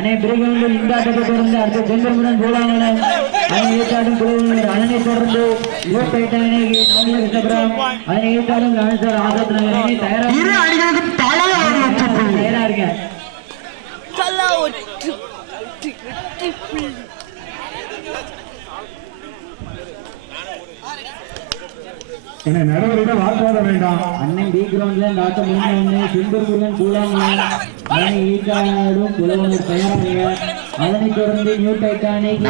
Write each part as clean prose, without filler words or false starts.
அணை பிரிவுகளில் இந்த ஆட்டத்தை தொடர்ந்து அடுத்த செந்தமுடன் போலாங்கள அணை ஏற்றாடும் குழுவினர் அதனை தொடர்ந்து யூட்டைட்டானை நவனிய கிருஷ்ணபுரம் அதனை ஏற்றாடும் ராமேஸ்வர் ஆசாத் நகரனை தயாரா இருக்க நடவடிக்கை வாக்குவாத வேண்டாம். அண்ணன் பி கிரவுண்ட்ல இந்த ஆட்டம் முடிஞ்ச சுந்தர்முருகன் கூழாங்குளம் அதனை ஈட்டாடும் புலவனர் தயாராக அதனைத் தொடர்ந்து நியூ டைட்டானிக்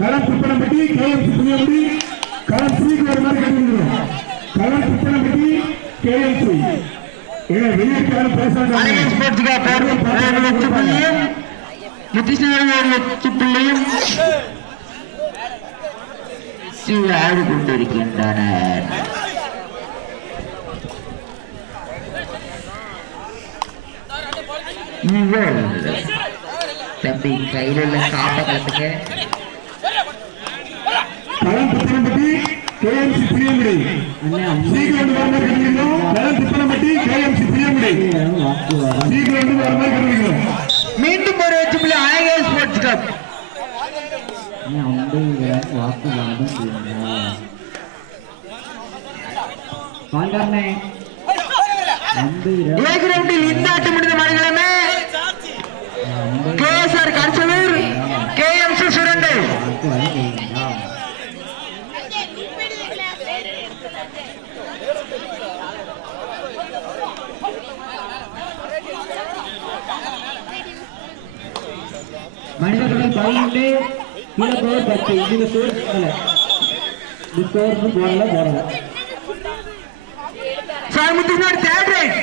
களம் சுப்பனம்பட்டி KM சுப்புனியமுடி களம் ஸ்ரீக்கு ஒரு மாதிரி கண்டிருக்கிறோம். களம் சுப்பனம்பட்டி KM ஸ்ரீ வெளியேற்றாலும் முத்திஷ்ணரையும் ஆடி கொண்டிருக்கின்றனர். தம்பி கையில் உள்ள காப்ப கலத்துக்க களம் சுப்பனம்பட்டி KM சுப்புனியமுடி ஸ்ரீக்கு ஒரு மாதிரி கண்டிருக்கிறோம். களம் சுப்பனம்பட்டி KM சுப்புனியமுடி ஸ்ரீக்கு ஒரு மாதிரி கண்டிருக்கிறோம். மீண்டும் ஒரு வெற்றி அழகே ஸ்போர்ட்ஸ் கிளப் இந்த ஆட்டம் முடிந்த மணிக்கிழமை KSR கரிசலூர் KMC சுரண்டை மனிதர்கள் 11 கீழே 10 இதுல ஸ்கோர் போடல சார் முத்துனார் third raid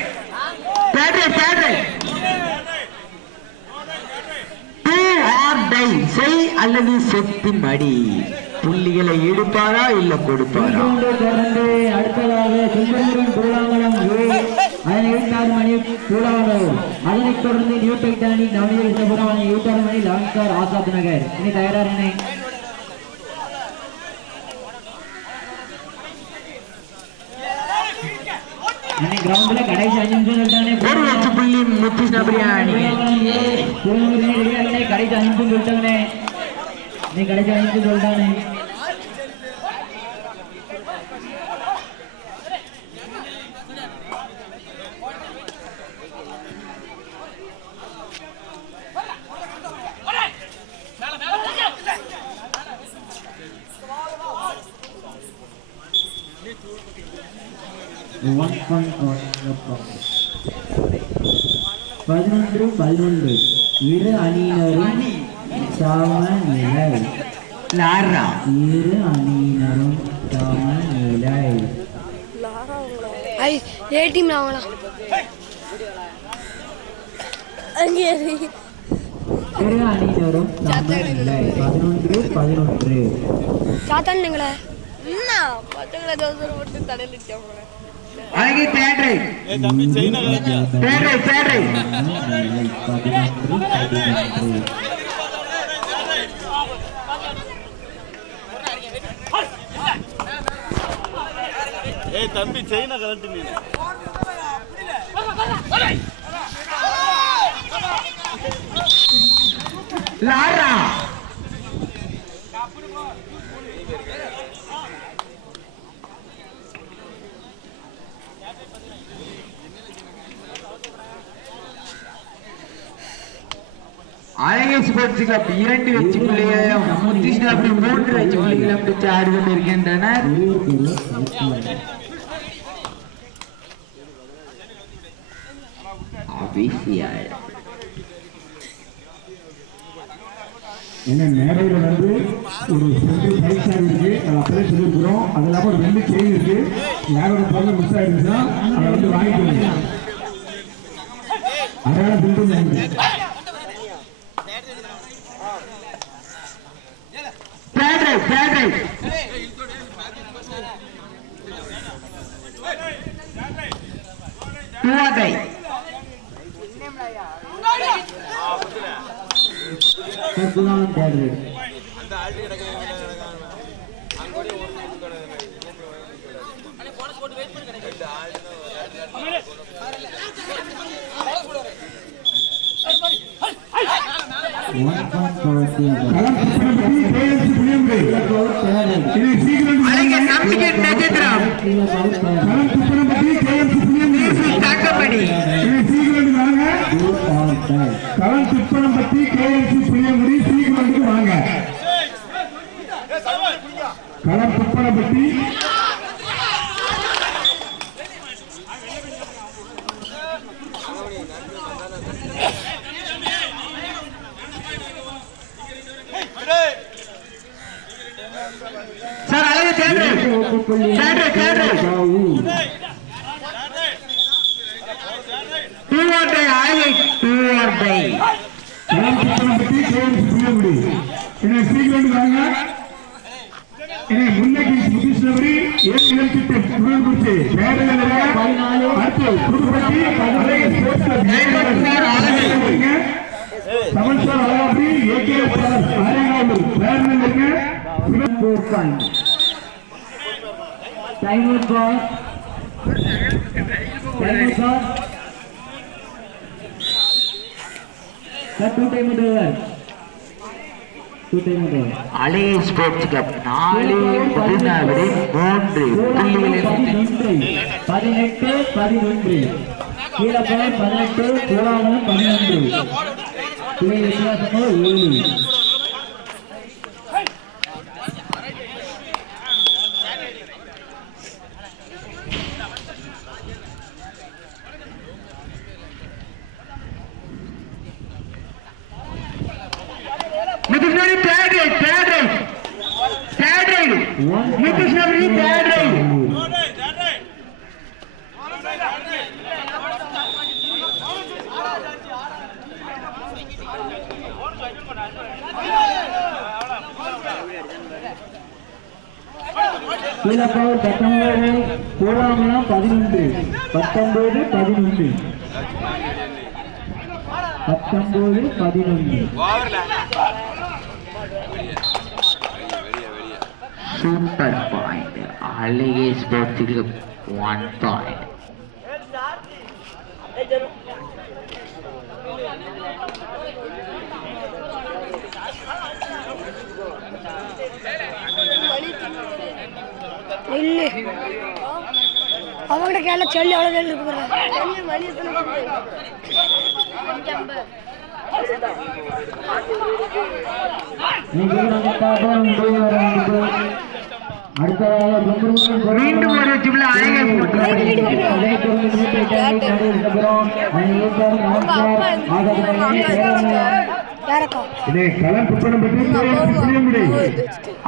do or die செய் அல்லது செத்து மடி புள்ளிகளை எடுப்பாரா இல்ல கொடுப்பாரா. தொடர்ந்து அடுத்ததாக சுந்தரமுருகன் கூழாங்குளம் அதனை 7 மணி கூழாங்குளம் அதனைத் தொடர்ந்து நியூ டைட்டானிக் நவனிய கிருஷ்ணபுரம் அதனை 7 மணி லான்ஸ்கார் ஆசாத் நகர் இனி தயாராக கிரவுண்ட்ல கடைசி 5 நிமிஷம் ஒரு வெற்றி புள்ளி முத்துஷ்ண பிரியாணி கடைசி 5 நிமிஷம் சொல்லிட்டாங்கண்ணே கடைசி 5 நிமிஷம் சொல்லிட்டானே பதினொன்று இரு அணியினரும் சமநிலை இரு அணியினரும் சமநிலை ஏ டீம் அவங்களா இரு அணியினரும் சமநிலை 11 சாத்தானுங்களே பச்சங்களை தோசை போட்டு தலையிலிட்டோம் அழகி தேட்ரை தம்பி செயின கலட்டு நீ லாரா அழகே ஸ்போர்ட்ஸ் கிளப் 2 வெற்றி புள்ளிகளையும் முத்திஷ்ண 3 வெற்றி புள்ளிகளையும் பெற்று ஆடிக்கொண்டிருக்கின்றனர். மேடையில் வந்து ஒரு பைக் இருக்கு, அதை அப்படியே சொல்லிருக்கிறோம். அது இல்லாம ஒரு 2 செயின் இருக்கு. யாரோட பொருள் மிஸ் ஆயிடுச்சுன்னா அதை வந்து வாங்கிக்கோங்க. அதனால பில்டிங் போட்டு வெயிட் திருப்பனம்பட்டி கேஎம்சி புளியங்குடி இனி சீக்கிரம் அழகிய நம்பிக்கை நட்சத்திரம் திருப்பனம்பட்டி கேஎம்சி புளியங்குடி தாக்கப்படி இனி சீக்கிரம் வாங்க திருப்பனம்பட்டி கேஎம்சி புளியங்குடி சீக்கிரம் வாங்க திருப்பனம்பட்டி சார் அழகு தேடுறேன் திருப்பனம்பட்டி கேஎம்சி புளியங்குடி இனி சீக்கிரம் வாங்க முன்னேறி முத்துகிருஷ்ணபுரி ஏஎம் சிட்டி புதுக்குறிச்சி அடுத்து புதுப்பட்டி சமன்சார் அழகாபுரி ஏகே ஆரியங்காவூர் பேரணிங்க Time out for 2 time over. அழகிய ஸ்போர்ட்ஸ் கப் 4 பதினாறு 3 புள்ளிகளில் 18 கீழப்பை 18 சோழாவனம் 11 புள்ளி வித்தியாசமோ 7. Muthukrishnapuri third raid Muthukrishnapuri third raid கீழப்பவர் 19 சோழாவனம் 11 19 சூப்பர் பாயிண்ட் அழகிய ஸ்போர்ட்ஸ் கப் 1 பாயிண்ட் இல்ல அவங்ககிட்ட கேட்கல சொல்லி எவ்வளோ கேள்வி இருக்கு சொல்லி மணி மீண்டும் ஒரு ஜிப்ல அழகிய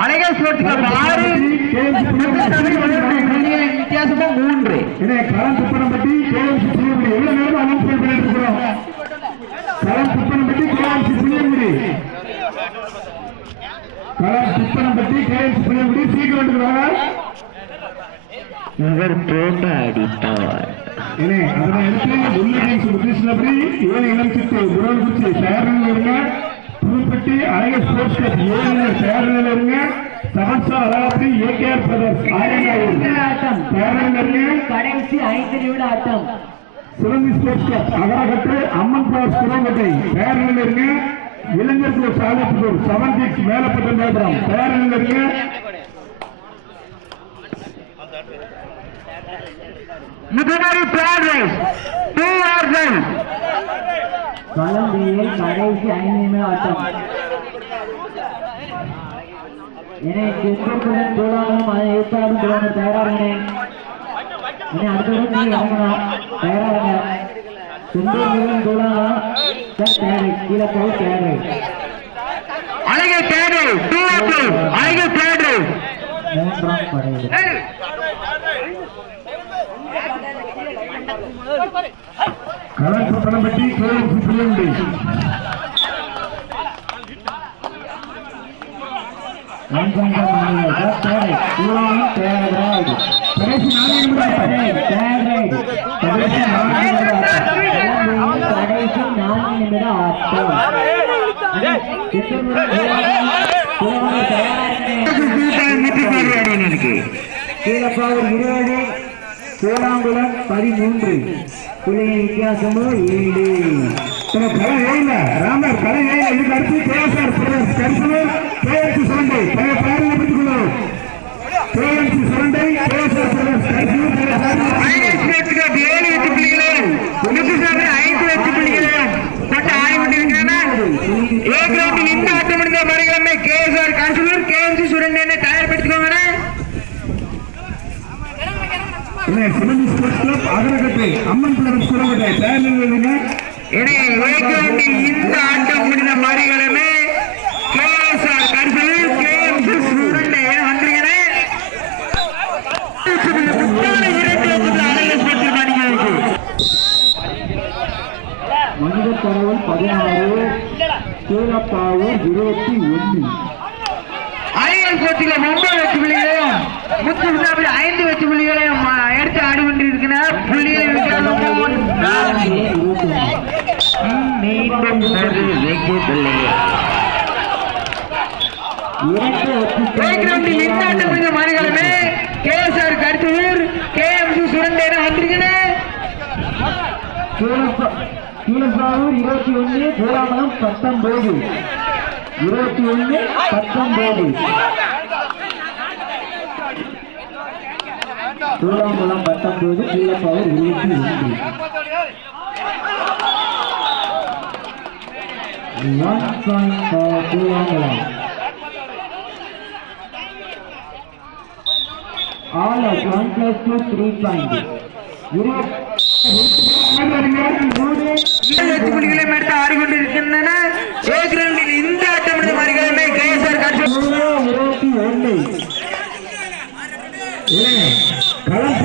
அழகிய ஸ்போர்ட்ஸ் கப் 6 வித்தியாசமா 3 திருப்பனம்பட்டி கேஎம்சி புளியங்குடி எவ்வளவு நேரம் அனௌன்ஸ்மெண்ட் பண்ணிட்டு இருக்கிறோம் திருப்பனம்பட்டி கேஎம்சி புளியங்குடி சீக்கிரம் வந்துருவாங்க இவர் போட்ட அடித்தார் அதனை அடுத்து முன்னேறி முத்துகிருஷ்ணபுரி ஏழு இளம் சிட்டு குரல்குச்சி சேரனில் இருங்க புதுப்பட்டி அழகிய ஸ்போர்ட்ஸ் கப் 7 சேரனில் இருங்க சமன்சார் அழகாபுரி ஏகேஆர் பிரதர்ஸ் ஆரியங்காவூர் சேரனில் இருங்க கடைசி 5 நிமிட ஆட்டம் சிவந்தி ஸ்போர்ட்ஸ் கப் அகரகட்டு அம்மன் பவர் சிவங்கட்டை சேரனில் இருங்க இளைஞர் குழு சாலப்பூர் 76 மேலப்பட்ட மேபுரம் சேரனில் இருங்க முதுமரி பிராட்ரைஸ் 2 ஆர்சன் கலந்தையில் கடைசி 5 நிமிட ஆட்டம் செந்தூர்புடன் தோழாமலும் அதை ஏற்பாடு தோழர் தயாராக அடுத்தது நீ இறங்கணும் தயாராக செந்தூர்புடன் தோழாமலும் தேவை கீழே போய் தேவை அழகிய தேவை 2 ஆர்சன் அழகிய தேவை 3ஆம் படையில் திருப்பனம்பட்டி கேஎம்சி புளியங்குடி கடைசி 4 நிமிட ஆட்டம் கீழப்பாவூர் 20 சோழாங்குளம் 13 புள்ளியின் வித்தியாசமோ 7. களம் ஏழு ராமர் களம் ஏழு இதுக்கு அடுத்து கேஎஸ்ஆர் கரிசனூர் கேஎம்சி சுரண்டை பழைய பாருங்க பிடித்துக்கொள்ளும் கேஎம்சி சுரண்டை கேஎஸ்ஆர் கரிசனூர் 7 வெற்றி புள்ளிகளும் முத்துசாமி 5 வெற்றி புள்ளிகளும் கொண்டு ஆடிக்கொண்டிருக்கிறார். ஏ கிரவுண்டில் இந்த ஆட்டம் முடிந்த மறுகிழமை கேஎஸ்ஆர் கரிசனூர் கேஎம்சி சுரண்டை தயார்படுத்திக்கோங்க. சிவந்தி ஸ்போர்ட்ஸ் கிளப் அகரகட்டை அம்மன் பிள்ளை சுரங்கட்டை தயார் நிலையில் இந்த ஆட்டம் முடிந்த மறுகிழமை கேஎஸ்ஆர் கரிசனூர் கேஎம்சி சுரண்டை வந்திருக்கிறேன். மனித தரவல் 16 சூரப்பாவூர் 21 அணிகள் போட்டியில 9 வெற்றி புள்ளிகளையும் முத்துசாமி 5 வெற்றி புள்ளிகளையும் எடுத்து ஆடிக்கொண்டிருக்கிறார். புள்ளிகளை மீண்டும் மறுகிழமை கேஎஸ்ஆர் கரிசனூர் கேஎம்சி சுரண்டை வந்திருக்கிறேன். சூரப்பாவூர் 21 சூராமலம் 19 21 19 சூராமலம் 19 சூரப்பாவூர் 21 1 point for சூராமலம். All at 1 plus 2 3 point. புள்ளிகளை எடுத்து ஆடிக்கொண்டிருக்கின்றன. இந்த ஆட்டம் மறுகிழமை கேஎஸ்ஆர் கரிசனூர் 21 களம்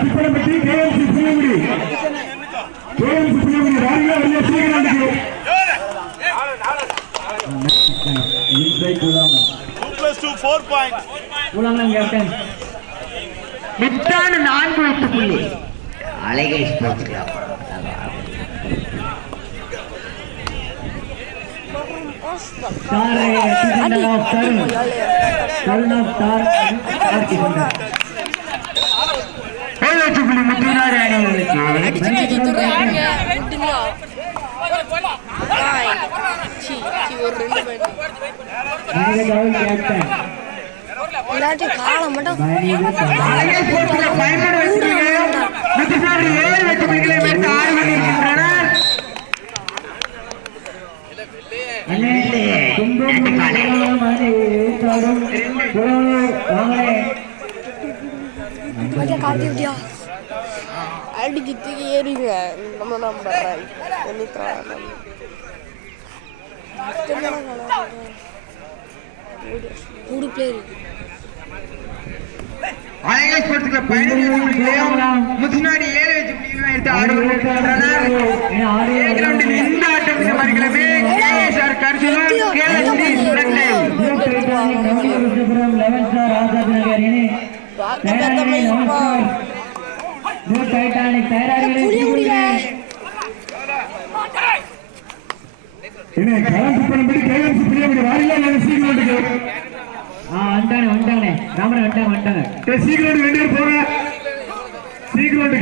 சுப்பனம் பற்றி கேஎம்சி புளியங்குடி ராஜா வெளியே சீக்கிரம் 2+2 4 points. கூலாங்கலம் கேப்டன் மித்தான 4 வெற்றி புள்ளி அழகை ஸ்போர்ட்ஸ் கிளப். காலம் மட்டும் காட்டியா அடிச்சு தூக்கி ஏறிங்க நம்ம நம்புறேன் மூணு பிளேயர் அழகை ஸ்போர்ட்ஸ்ல 15 புள்ளிகளையும் முத்துசாமி 7 வெற்றி புள்ளிகளையும் எடுத்து ஆடிக்கொண்டிருக்கிறார். இந்த ஆட்டம் மறுகிழமை கேஎஸ்ஆர் கரிசனூர் கேஎம்சி சுரண்டை வந்துட்டானே ராமன் வந்துட்டாங்க சீக்கிரம் 2 பேர் போங்க சீக்கிரம்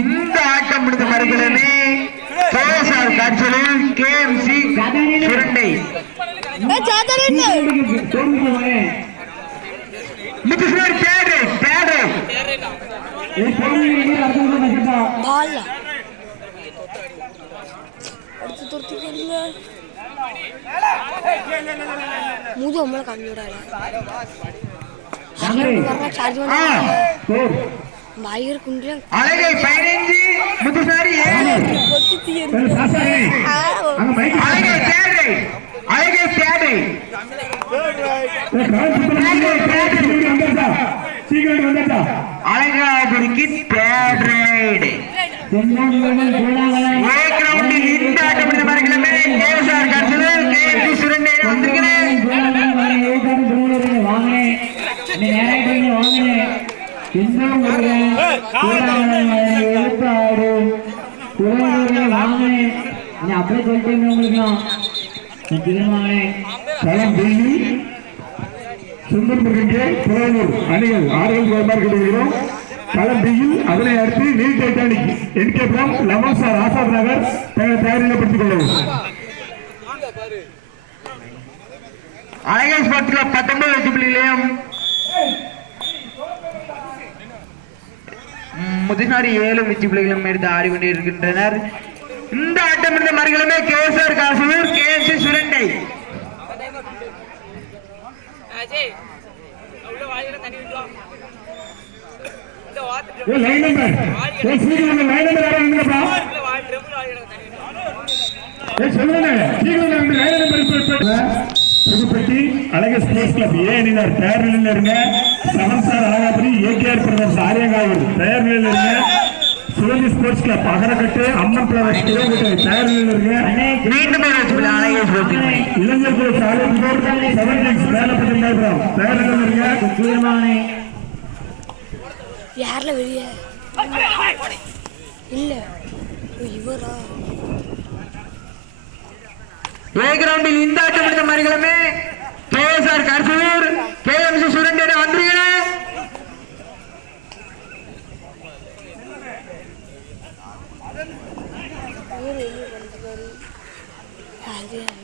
இந்த ஆட்டம் முடிந்த மறுகிழமை கேஎஸ்ஆர் கரிசனூர் கேஎம்சி சுரண்டை முத்துசாமி பேடு முது அம்மளை காமி விடாது அழகை 15 முத்துசாமி 7 அழகை தேடை அழகாபுரிக்கு தேட் ரைடு இந்த ஆட்டம் மறுகிழமை கேஎஸ்ஆர் கரிசனூர் கேஎம்சி சுரண்டை வந்திருக்கிறேன். அப்படியே சொல்லிட்டீங்க உங்களுக்கு களம் பியில் சுந்தர்முருகன் புலவனூர் அணிகள் ஆறுகள் வருகிறோம். களம் பியில் அதனை அடுத்து new Titanic Enkepuram lemon star Azad Nagar தயாரிப்படுத்திக் கொள்ளவும். அழகர் ஸ்போர்ட்ஸ் கிளப் 19 வெற்றி புள்ளிகளையும் முதினாரி 7 வெற்றி புள்ளிகளும் எடுத்து ஆடிக்கொண்டிருக்கின்றனர். இந்த ஆட்டம் இருந்த மறுகளுமே கேஎஸ்ஆர் காசூர் KMC Surandai. Puduppatti Alagar sports club A அணியினர் தயார் நிலையில் இருங்க. சமன் star Alagapuri AKR brothers Ariyankavur தயார் நிலையில் இருங்க. Sivanthi sports club Agarakkattu Amman flowers kilometre தயார் நிலையில் இருங்க. இளைஞர் குழு சாலைபுரம் செவன்டிக்ஸ் வேலப்பட்டி மேல்புரம் தயார் நிலையில் இருங்க. யாரில் வெளியே இல்லை இவரா ஏ கிரவுண்டில் இந்த ஆட்டம் எடுத்த மறுகளுமே கேஎஸ்ஆர் கர்சூர் கேஎம்சி சுரண்டை வந்துருக்கிறேன்.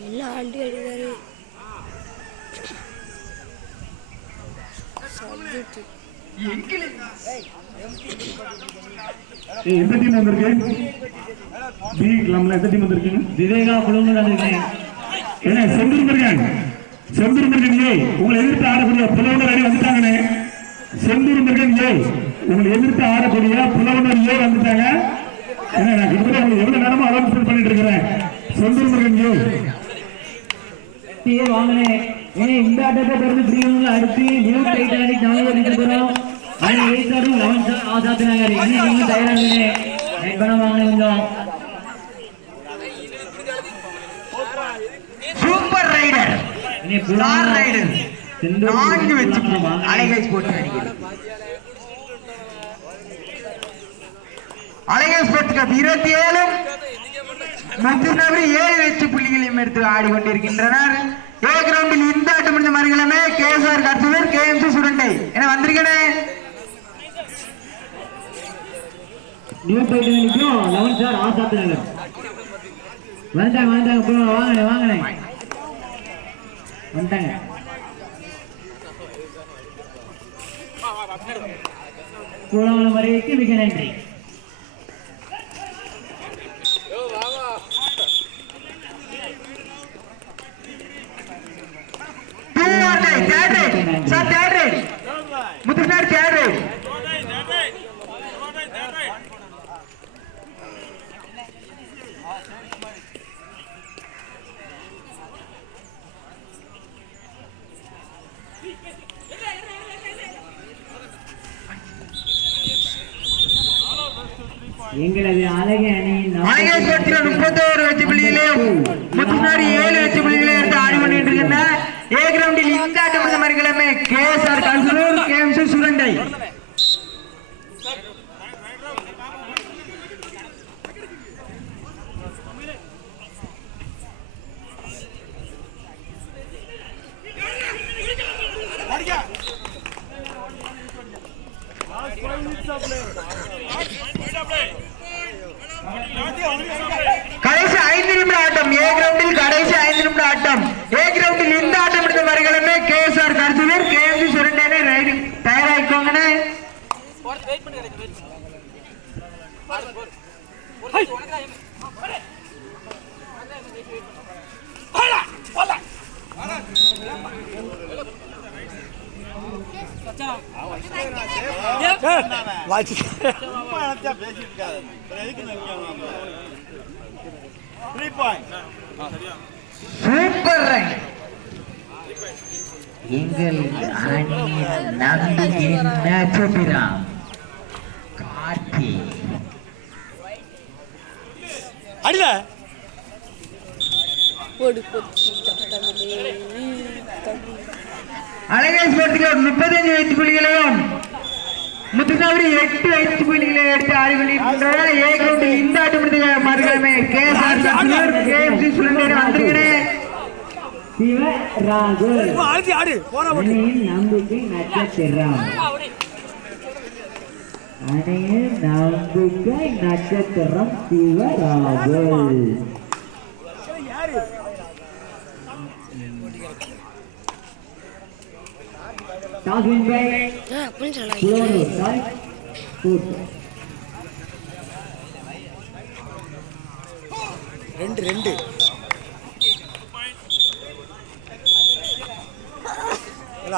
என்ன ஆண்டி அடிக்காரு எந்த டீம் வந்திருக்கு? பி கிளப்ல எந்த டீம் வந்திருக்கீங்க? விவேகா புலவனூர் வந்திருக்கேன். என்ன செந்தூர் முருகன் ஏ உங்களை எதிர்த்து ஆடக்கூடிய புலவனர் அணி வந்துட்டாங்கண்ணே. செந்தூர் முருகன் ஏ உங்களை எதிர்த்து ஆடக்கூடிய புலவனர் ஏ வந்துட்டாங்க. ஏன்னா நான் கிட்டத்தட்ட உங்களுக்கு எவ்வளவு நேரமா அலௌன்ஸ்மெண்ட் பண்ணிட்டு இருக்கிறேன். செந்தூர் முருகன் ஏ வாங்கினேன். இந்த ஆட்டத்தை தொடர்ந்து பிரிவுகள் அடுத்து நியூ டைட்டானிக் நாங்கள் இருக்கிறோம். அதில் 8 11 சார் ஆசாத் நகர் இன்னும் தயாராக பணம் வாங்கினோம். சூப்பர் ரைடர் ஸ்டார் ரைடர் 4 வெற்றி அழகர் ஸ்போர்ட்ஸ் அணிகள். அழகர் ஸ்போர்ட்ஸ் கிளப் 27 முத்துநகரி 7 வெற்றி புள்ளிகளையும் எடுத்து ஆடிக்கொண்டிருக்கின்றனர். ஏ கிரவுண்டில் இந்த ஆட்டம் முடிந்த மறுகளுமே கேஎஸ்ஆர் கர்சூர் கேஎம்சி சுரண்டை என வந்திருக்கிறேன். நியூ டைட்டானிக்கும் 11 சார் ஆசாத் நகர் வந்துட்டாங்க. வந்துட்டாங்க. கூடாமல் மறைவுக்கு மிக நன்றி. முத்துநாடு தேர்ட் எங்களது அழகிய அணியின் 31 வெற்றி புள்ளிகளையும் முத்துநாடு 7 வெற்றி புள்ளிகளை எடுத்து ஆடிக்கொண்டிருக்கின்றனர். ஏ கிரவுண்டில் இந்த ஆட்டம் முடிந்த மறுகளுமே கேஎஸ்ஆர் கர்சூர் கேஎம்சி சுரண்டை. கடைசி 5 நிமிட ஆட்டம். ஏ கிரவுண்டில் கடைசி 5 நிமிட ஆட்டம். ஏ கிரவுண்டில் இந்த ஆட்டம் எடுத்த மறுகளுமே கேஎஸ்ஆர் கர்சூர் கேஎம்சி சுரண்டை ரைடிங் தயாராகிக்கோங்கண்ணே. Super raid. எங்கள் அணியின் நம்பிக்கையின் நட்சத்திரம் கார்த்தி அடில அழகர் ஸ்போர்ட்ஸ் கிளப் 35 வெற்றி புள்ளிகளையும் முத்துநகரி 8 வெற்றி புள்ளிகளை எடுத்து ஆடிக்கொண்டிருக்கின்றனர். ஏ கிரவுண்டில் இந்த ஆட்டம் மறுகளுமே கேஎஸ்ஆர் கர்சூர் கேஎம்சி சுரண்டை வந்திருக்கிறேன். சிவராகுல் அணியின் நம்பிக்கை நட்சத்திரம். அணியின் நம்பிக்கை நட்சத்திரம் சிவராகுல். டாஸ் வின் பை அப்படின்னு சொல்லலாம். புலவனூர். Toss food. 2-2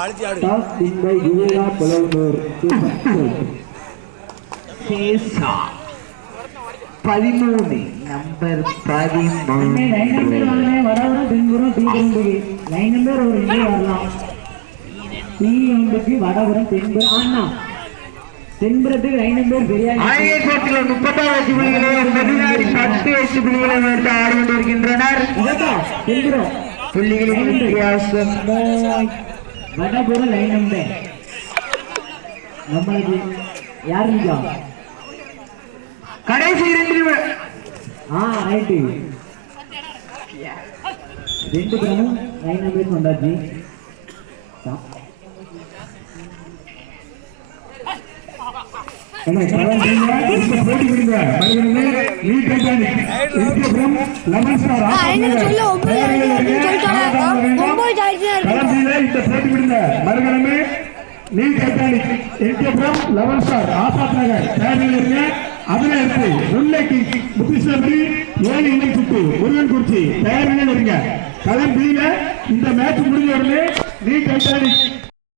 அழுத்தி ஆடு. டாஸ் வின் பை யுவரா புலவனூர். 13 நம்பர் 13 லைன் நம்பர் வாங்க. வடவரம் தென்புறம் தீவிரம்புரி லைன் நம்பர் ஒரு இங்கே வரலாம். தீவிரம்புக்கு வடபுறம் தென்புறம் அண்ணா தென்புறத்துக்கு லைன் நம்பர் சரியாக ஆயிரத்தில் 30 புள்ளிகளை மதுநாடி 10 புள்ளிகளை எடுத்து ஆடி கொண்டிருக்கின்றனர். தென்புறம் புள்ளிகளின் வித்தியாசம் வடபுறம் லைன் நம்பர் நம்மளுக்கு யார் இருக்கா? கடைசி 2 ரைட்டு. 2 புறமும் லைன் நம்பர் வந்தாச்சு. இந்த போட்டி விடுங்க. NEET Titanic Indiapuram lemon star என்ன சொல்ல 9 அப்படின்னு சொல்லிட்டாங்க. 9 ஆயிடுச்சு. கடைசியில இந்த போட்டி விடுங்க. மறுகணமே நீட் Titanic Indiapuram lemon star Azad Nagar தயாரில் இருங்க. அதுல இருக்கு முல்லைக்கு முத்துசாமி 7 இணை சுட்டு முருகன் குறிச்சி தயாரில் இருங்க. களம் B ல இந்த மேட்ச் முடிஞ்ச உடனே நீட் டைட்டானிக்